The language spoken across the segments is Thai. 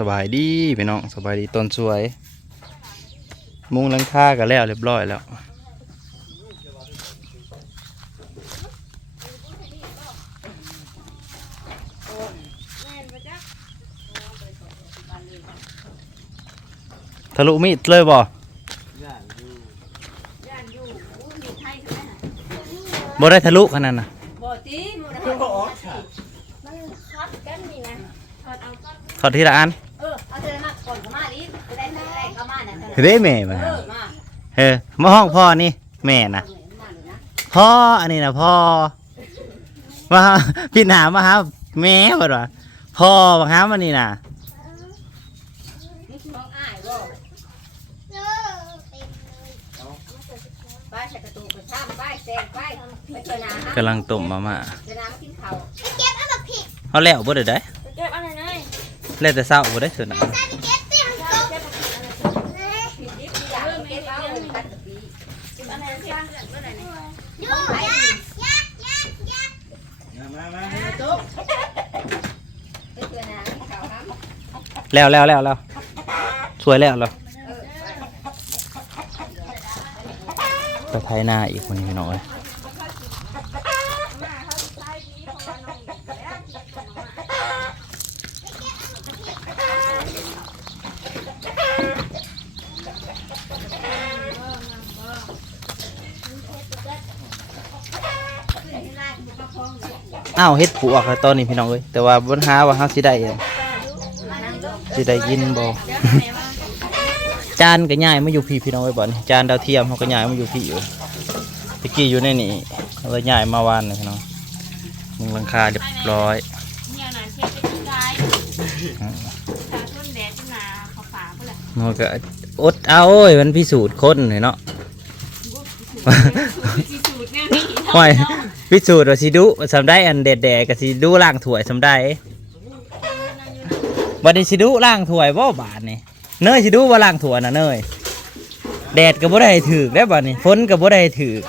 สบายดีพี่น้องสบายดีต้นสวย มุงหลังคาก็แล้วเรียบร้อยแล้วทะลุมิดเลยบ่บ่ได้ทะลุขนาดน่ะบ่ตีหมูนะคือบ่ออกมันคัดกันนี่นะถอดเอาก็ถอดทีละอัน เธอคือได้แม่มาเออมาเฮ้ยมาห้องพ่อนี่แม่นะเอาเหมือนมาเลยนะพ่ออันนี้นะพ่อมาพี่หนามาครับแม่บ่ดว่าพ่อบังคับอันนี้นะนี่คือน้องอ้ายบ่ไปใส่กระตูกกระช่ำไปแซงไปไปเจอนาฮะกำลังต้มมาม่าเจอนามากินข้าวเอาแล้วบ่ได้ได้เก็บอะไรหน่อยแล้วแต่เช้าบ่ได้ส่วนน่ะ เก็บผิดดิบผิดอย่างเก็บเอาตัดกะปิเก็บอะไรเก็บเมื่อไหร่เนี่ยไป มามา ตุ๊กไปเจอนากินข้าวครับ แล้วแล้วแล้วแล้วสวยแล้วแล้วเออไปไปไทยหน้าอีกคนนี้พี่น้องเอ้ยอ้าวเฮ็ดปวกแล้วตอนนี้พี่น้องเอ้ยแต่ว่าปัญหาว่าเฮาสิได้หยัง สิได้กินบ่ จานก็ย้ายมาอยู่พี่พี่น้องไว้บ่นี่จานดาวเทียมเขาก็ย้ายมาอยู่พี่อยู่ตะกี้อยู่ในนี่เขาก็ย้ายมาวานนี่พี่น้องมุงหลังคาเรียบร้อยเนี่ยนะเชฟเป็นได้ตาต้นแดดขึ้นมาขาวฟ้าเพื่อมันก็อดเอาโอ้ยมันพิสูจน์คนนี่เนาะสีสูตรเนี่ยนี่ห้อยพิสูจน์ว่าสิดุสำได้อันเด็ดแดๆก็สิดุล่างถ้วยสำได้ บัดนี้สิดุล่างถ้วยบ่บาทนี่เนยสิดุว่าล่างถ้วยน่ะเนยแดดก็บ่ได้ให้ถึกได้วบัดนี้ฝนก็บ่ได้ให้ถึก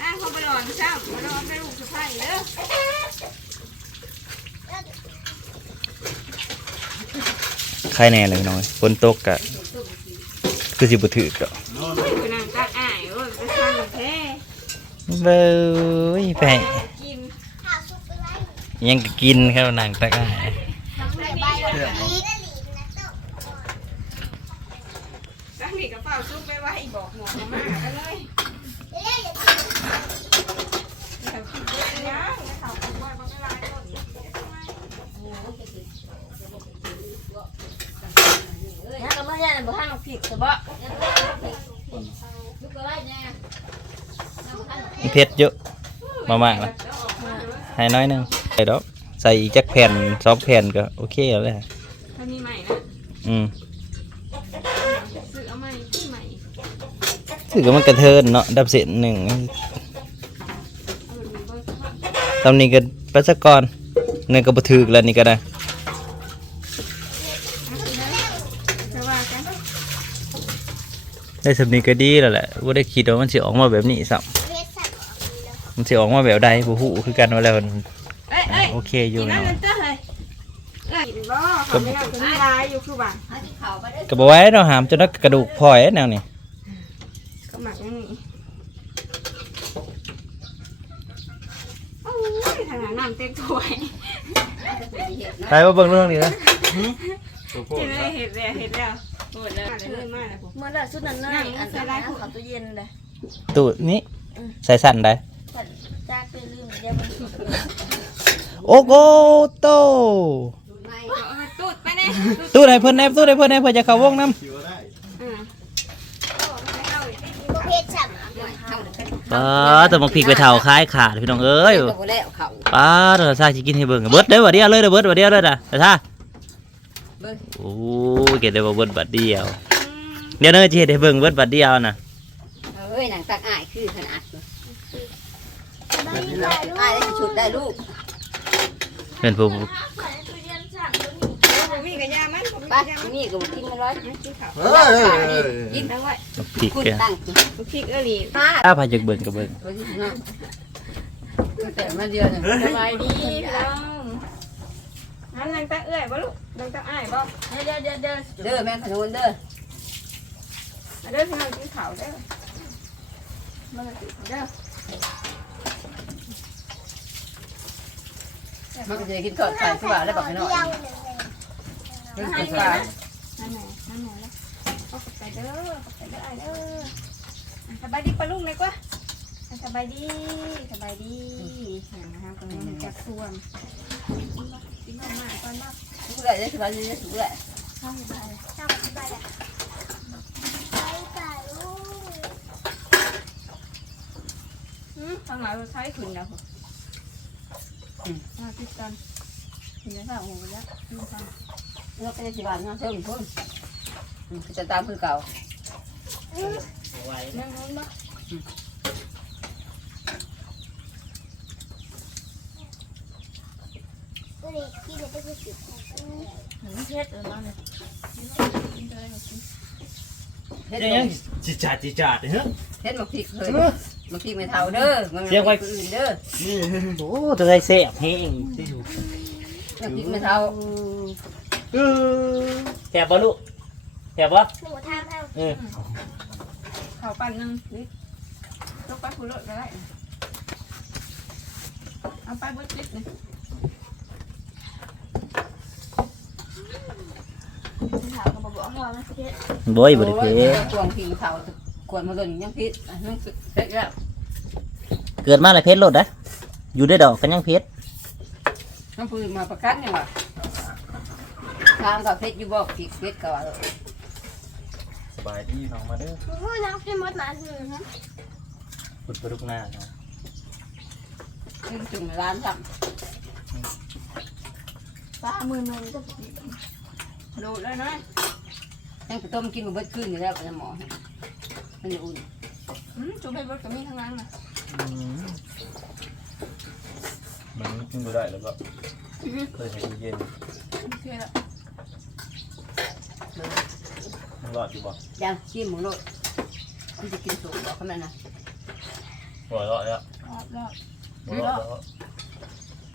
อะเขาไปรอนซ้ำไปรอนไปลูกสะพ้ายเด้อใครแน่เลยพี่น้อยฝนตกก็คือสิบ่ถึกดอกไปนั่งตักอ้ายโอ้ยไปสร้างแท้เบ้ยไปกิน ยังก็กินครับหนังตะกร้ายตั้งนี่กระเป๋าซุปไปไว้บอกหมอมาม่ากันเลยเดี๋ยวคิดเยอะนะไม่เท่ากันบ่อยบ่เป็นไรหรอกเนี่ยก็ไม่ใช่บ่ทันเอผิดแต่บ่ยุกอะไรเนี่ยมีเยอะมามากนะให้น้อยหนึง ใส่ดอกใส่อีกจักแผ่นสองแผ่นก็โอเคแล้วแหละถ้ามีใหม่นะอืมซื้อเอาใหม่ที่ใหม่ถือว่ามันกระเทินเนาะดับเศษหนึ่งเอาแบบนี้บ่ตำนี้ก็ปัสกรเงินก็บ่ถือแล้วนี่ก็ได้จะว่ากันได้สำนี้ก็ดีแล้วแหละว่าได้คิดว่ามันสิออกมาแบบนี้สั มันสิออกมาแบบใดบ่ฮู้คือกันว่าแล้วมันเอ้ยเอ้ย โอเคอยู่กินนั่เนาะนนั่นจ้าเลยเอ้ยกินบ่เขาไม่ทำตัวนี้ลายอยู่คือบ้านหาที่เขาไปเด้อก็บ่ไว้เนาะหามจนนักกระดูกพลอยแนวนี้ก็หมักอย่างนี้โอ้ยทางนั้นน้ำเต็มถ้วยไปมาเบิ่งเรื่องนี้นะตัวโพกิดนเลยเห็ดแล้วเห็ดแล้วหมดแล้วมาเลยมาแล้วผมเมื่อล่าสุดนั้นเลยอันนั้นเขาตู้เย็นเลยตูดนี้ใส่สั่นได้ จากไปลืมเดี๋ยวมัน โอโกโตตูดไปเลยตู้ไหนเพิ่นแนบตู้ไหนเพิ่นแนบเพิ่นจะเข้าวงน้ำป้าแต่มักพริกไปเท่าคล้ายขาดพี่น้องเอ้ยบ่แล้วเขาป้าเดี๋ยวซาสิกินให้เบิ่งเบิดเด้อบัดเดียวเลยเด้อเบิดบัดเดียวเลยนะแต่ถ้าเบิ่งโอ้ยเก็บได้บ่เบิดบัดเดียวเดี๋ยวเด้อสิเฮ็ดให้เบิ่งเบิดบัดเดียวน่ะเอ้ยหนังตักอ้ายคือขนาดอ้ายได้ชุดได้ลูก เพิ่นผู้ผมมีกระยามันผมไปมีกระยามันนี่ก็บ่กินมันร้อยกินข้าวเฮ้ยกินแล้วไว้มักพริกคุณแกตั้งลูกพริกเอลีมาถ้าพาจักเบิ่งก็เบิ่งแต่มาเดียวนึงสบายดีพี่น้องเมันนั่งตาเอื้อยบ่ลูกนั่งตาอ้ายบ่เดี๋ยวเดี๋ยวเดี๋ยวเด้อแม่ขนุนเด้อมาเด้อพี่น้องกินข้าวเด้อมาเด้อกินข้าวเด้อ มันก็จะกินข้าวใส่ทั่วแล้วบอกให้หน่อยกินข้านั่นแหละนั่นแหละแล้วเอาขอบใจเด้อขอบใจเด้อไอ้เด้อสบายดีปะลุงเลยกว่าสบายดีสบายดีนะคะตรงนี้มันจะส่วนกินข้าวมาก่อนเนาะสุกเลยด้สบายดีได้สุกเลยข้าวสบายเลยอืมทางไหนเราใช้ขืนนะผ มอืมมาติดกันขืนได้ค่ะโอ้โหแล้วดูฟังเราไปที่บ้านนะเชิญพุ่นจะตามคือเก่าไว้นั่งนู้นบ่ถึงเพชรเออมาเนี่ยเฮ็ดยังยังจิจาดจิจาดเฮ้ย เฮ็ดหมกพริกเลยหมกพริกไม่เท่าเด้อมันอื่นเด้อโอ้จะได้แซ่บแห้งสิอยู่หมกพริกไม่เท่าเออแซ่บบ่ลูกแซ่บบ่เออข้าวปั่นหนึ่งนี่ยกไปผู้รถก็ได้เอาไปเบิดจิตเลยถามก็บอกว่าเราไม่เพชรบ่อยบ่ได้เพกวงพริกเท่า ควรมาโดนยังพิษนั่นเสร็จแล้วเกิดมาแล้วเพชรโลดนะอยู่ได้ดอกกันยังเพชรน้ำปืนมาประกันเนี่ยว่ะทางกับเพชรอยู่บอกพริกเพชรก็ว่าสบายดีน้องมาเด้อปุดปลุกหน้าเนาะขึ้นจุ่มร้านทป้ามือนึงก็ดูเลยน้อยำยังต้มกินมาเบิดขึ้นอยู่แล้วเป็นหมอ มันจะอุ่นอืมจูไปเบิดก็มีทั้งนั้นนะมันกินบ่ได้แล้วก็เคยให้เย็นโอเคแล้วมันรอดอยู่บ่ยังชิมมึงโลดมันจะกินสูงบอกเขาแม่นะบ่รอดแล้วรอบรอบบ่รอดแล้ว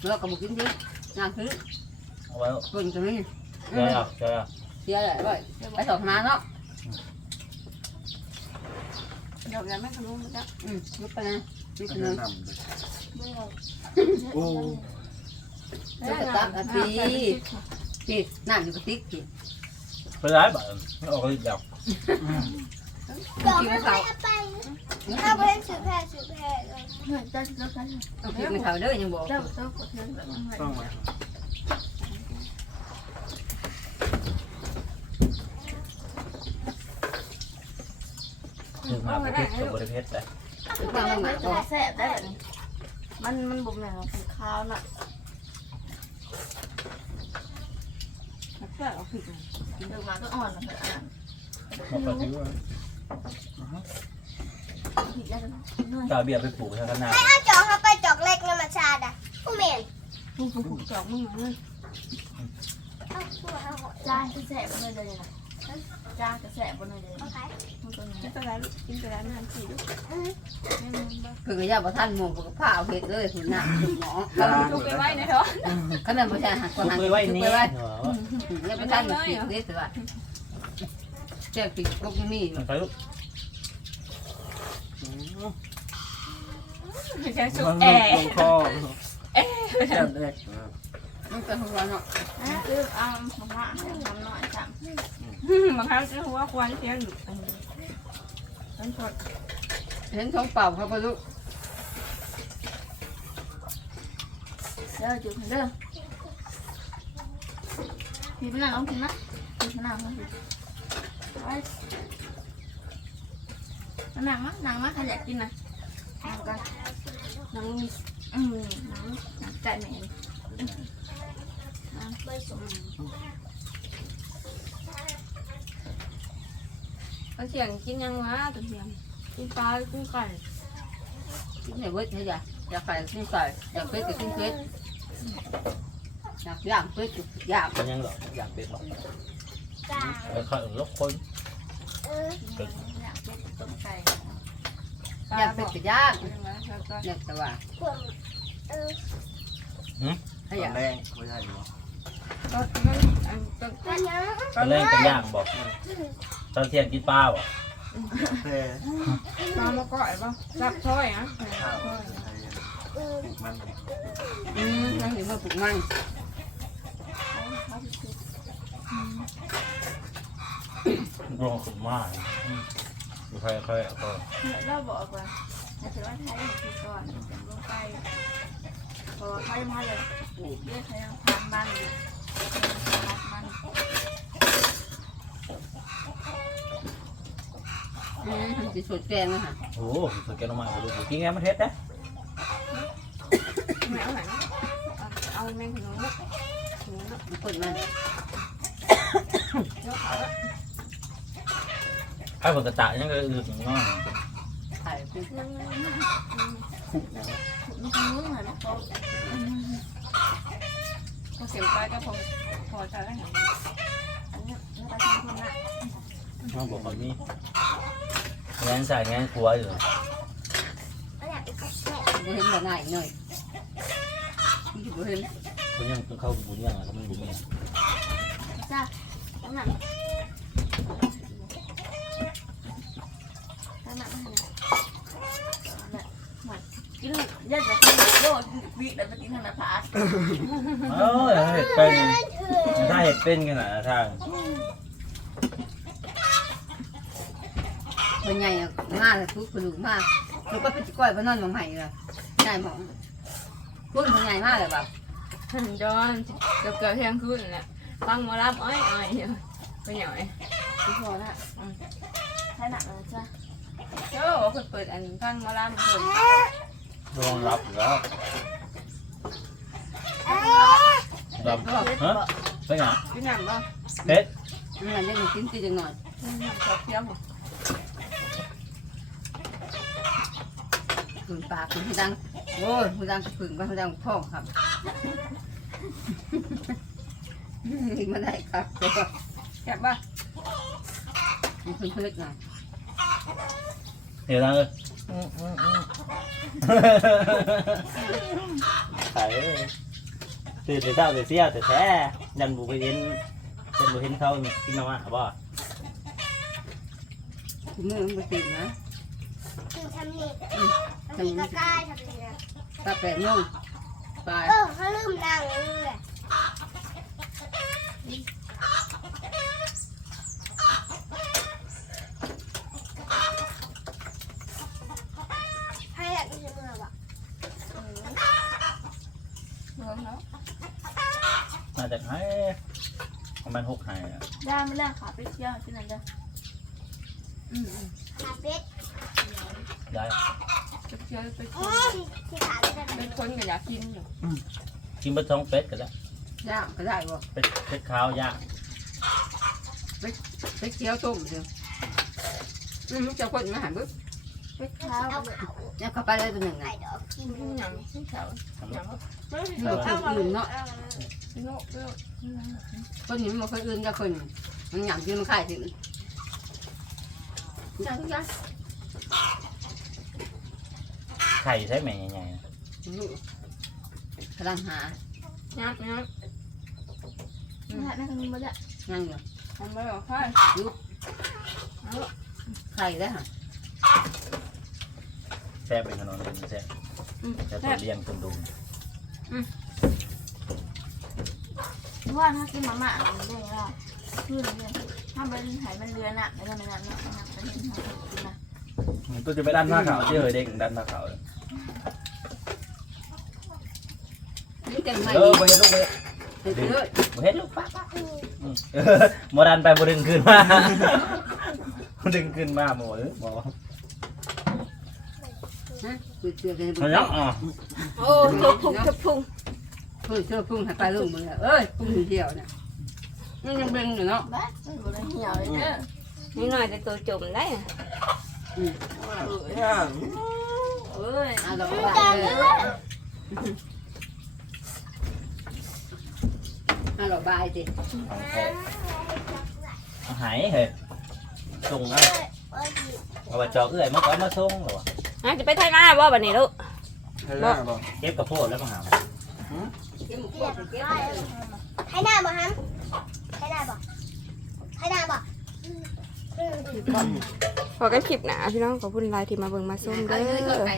แล้วก็บุกินดิงานคือเอาไว้คนก็ไม่ใช่อะใช่อะเสียเลยบ่ไปสองนาเนาะเดี๋ยวยังไม่ทะลุนะจ๊ะอืมลุกไปนะลุกไปแนะนะนำโอ้ลุกไปตักอาทีพี่น้ำอยู่กับติ๊กพี่ไปร้ายบ่ไม่ออกเลยอยากกินไม่เขาถ้าเพื่อนสืบแพร่สืบแพร่เลยเหมือนจะจะกันเอากินไม่เขาเด้อยังบอกเจ้าเจ้ากดเงินแบ มาคือมาบ่เพชรกับบ่ได้เพชรแต่ฟังมันหนักแสบได้แบบนี้มันมันบุ๋มอย่างของข้าวน่ะเพื่อเอาผิดเดือมาก็อ่อนมันอ่านมาปฏิวัติผิดแล้วกันน้อยตาเบียร์ไปปลูกทางนาจอกเขาไปจอกเล็กน้ำมันชาดอะผู้เมนผู้ผู้จอกมึงเลยเอ้าผู้เอาหอยจ้าจะแสบมันเลยนะ จ้าจะแสบมันเลยเอาไปมันตัวนี้กินแต่ละกินแต่ละน้ำสีดูแม่มึงบ้าคือยาบ่ท่านมงกับผ้าเอาเห็ดเลยคุณน้ำหมอจูไปไว้ในท้องขนาดบ่ใช่หักคนทุกหักไปไว้นี่ไปไว้เนาะยังไม่ทันมาปิดเลยสิว่าเจ้าปิดก็มีมันไปลูกใช้สุมักนแอลงคอเจ้าเลยมันเป็นหัวเนาะคือเอาของละทำน้อยจัง บางครั้งจะหัวควันเสียงหลุดทั้งสดเห็นท้องเปล่าเขาไปลูกเด้อจุดเด้อพี่เป็นนางเอากินนะพี่เป็นนางเอากินไปนางมั้งนางมั้งใครอยากกินนะนางกันนางมีอืมนางนางใจแม่นางไปสม เขาเสียงกินยังวะตัวเสียงกินปลากินไก่กินไหนเว้ยอยากอยากไก่กินไก่อยากเป็ดก็กินเป็ดอยากย่างเป็ดก็ย่างกันยังหรอกอยากเป็ดหรอกกลางไปข้างลกคนเอออยากเป็นต้มไก่ย่างเป็ดก็ย่างยังไงแล้วก็เนี่ยแต่ว่าขวมเออถ้าตออยานกแรงไม่ใช่หรอก็มันอันก็มันยังตอนแรกเป็นย่างบอก ตอนเที่ยงกินปลาบ่มามาก่อยป่ะรับถ้อยอะเอออืมนั่นเห็นว่าปลูกมันรวงขึ้นมาค่อยค่อยๆก็เราบอกว่าจะถือว่าไทยคือก่อนจะลงไปพอไทยมาเลยปลูกเยอะไทยทำมันอยู่มันอืมมัน จะสดแกงนะฮะโอ้โหสุดแกงลงมาดูกินไงมันเท็ดนะแม่เอาไหนเอาแมงขนมลูกขนมลูกมันคนมันยกเขาละไอ้ผลกระตะยังก็อืดอยู่น้อยไข่เป็นมันมึงเหรอนะเขาก็เสียบไปก็พอพอใจแล้วเห็นอันนี้เราไปทำคนละน้องบอกเขา นี่งานใส่งานครัวอยู่มันอยากเป็นแซ่บบ่เห็นบ่ง่ายหน่อยนี่บ่เห็นเขายังเข้าบุญยังเขาไม่บุญยังจ้าน้ำหนักน้ำหนักมันกินยัดแบบโดดบีบแบบกินขนาดผาเออเห็ดเป็นถ้าเห็ดเป็นขนาดทาง คนใหญ่อะมาแล้วทุกคนลูกมาลูกก็ไปจิก้อยไปนอนหมองใหม่เลยได้หมองพวกคนใหญ่มากเลยแบบจอนเกือบเกือบเที่ยงคืนแหละฟังมารับอ้อยอ้อยไปหน่อยทุกคนอะใช่หนักเลยจ้าเจ้าเปิดเปิดอันฟังมารับเปิดรองรับอยู่แล้วรับฮะเป็นไงพี่หนังบ่เผ็ดมันได้กินกินจังหน่อยชอบเที่ยว บ่คุณปากคุณที่ดังโอ้ยคุณดังกระพึ่งว่าคุณดังพ่อครับมาได้ครับแซ่บบ่มันเพิ่งๆหน่อยเดี๋ยวนะเลยใส่ตื่นแต่เช้าแต่เสี้ยแต่แท้ยันบุไปเห็นยันบุเห็นเขากินน้ำมันหรือเปล่คุณมือมันติดนะคือทำนี่ ทำนี่ก็กล้าทำนี่นะตาแปดโมงไปเออเขาลืมนั่งเลยให้อยากกินเมื่อวะเบิ่งเนาะมาจากไหนประมาณหกไหอะได้ไม่ได้ขาไปเที่ยวที่ไหนเด้ออืมขาเป็ด ได้ ไปเที่ยวไปอืมที่ขาเป็ดเป็นคนก็อยากกินอยู่กินบะท้องเป็ดก็ได้ย่างก็ได้บ่เป็ดเป็ดขาวย่างไปเคี้ยวต้มเดียวอืมจะคนมาหาบึ๊บไปเท้าเอาเขาเนี่ยเข้าไปเลยตัวหนึ่งไก่ไงดอกกินหนังที่แถวหนังนี่บอกคนอื่นเนาะโลกโลกคนนี้มันคนอื่นก็คนมันหยำกินมันขายถึงจังจัง ไข่ใช่ไหมใหญ่ๆนะกำลังหายักยักไม่ได้ไม่ทำไม่ได้นั่งอยู่ทำไปหรอค่อยไข่ได้ฮะแซ่บเป็นขนมเป็นแซ่บแต่ตัวเลี้ยงคนดูว่าถ้ากินมาม่ามันได้ละคือเลยถ้ามันหายมันเรือนอะแล้วก็มันนั่นนั่นนั่นเป็นที่เขากินนะตัวจะไปดันหน้าขาวที่เฮยเด็กดันหน้าขาวนี่ เต็มไม่เออไปเห็นลูกไปเต็มเลยไปเห็นลูกป้าป้าโมดันไปโมดึงขึ้นมาดึงขึ้นมาโมหรือโมนะคือเชื่อกันมันยังอะโอ้ทุบพุ่งทุบพุ่งเพื่อเชื่อพุ่งให้ไปลูกมึงเอ้ยพุ่งเดียวเนี่ยมันยังเป็นอยู่เนาะบ้าไม่ได้เหี่ยวเลยเด้อนี่หน่อยแต่ตัวจุ่มได้เอ้ยเอาดอก บานเลยเอาดอกบานสิหายเหรอส่งนะเอ้ยเอาไปจอกเอื้อยมาก่อนมาส่งหรอวะอะจะไปไทยมาบ่บัดนี้ลูกเก็บกระโพดแล้วมาหาเกินหมูเกกรลียอบดเก็บได้ให้หน้าบ่ฮัมให้หน้าบ่ให้หน้าบ่พอกันคลิปหนาพี่น้องขอบคุณหลายที่มาเบิ่งมาส้มเอาเด้เลยเข้าอไป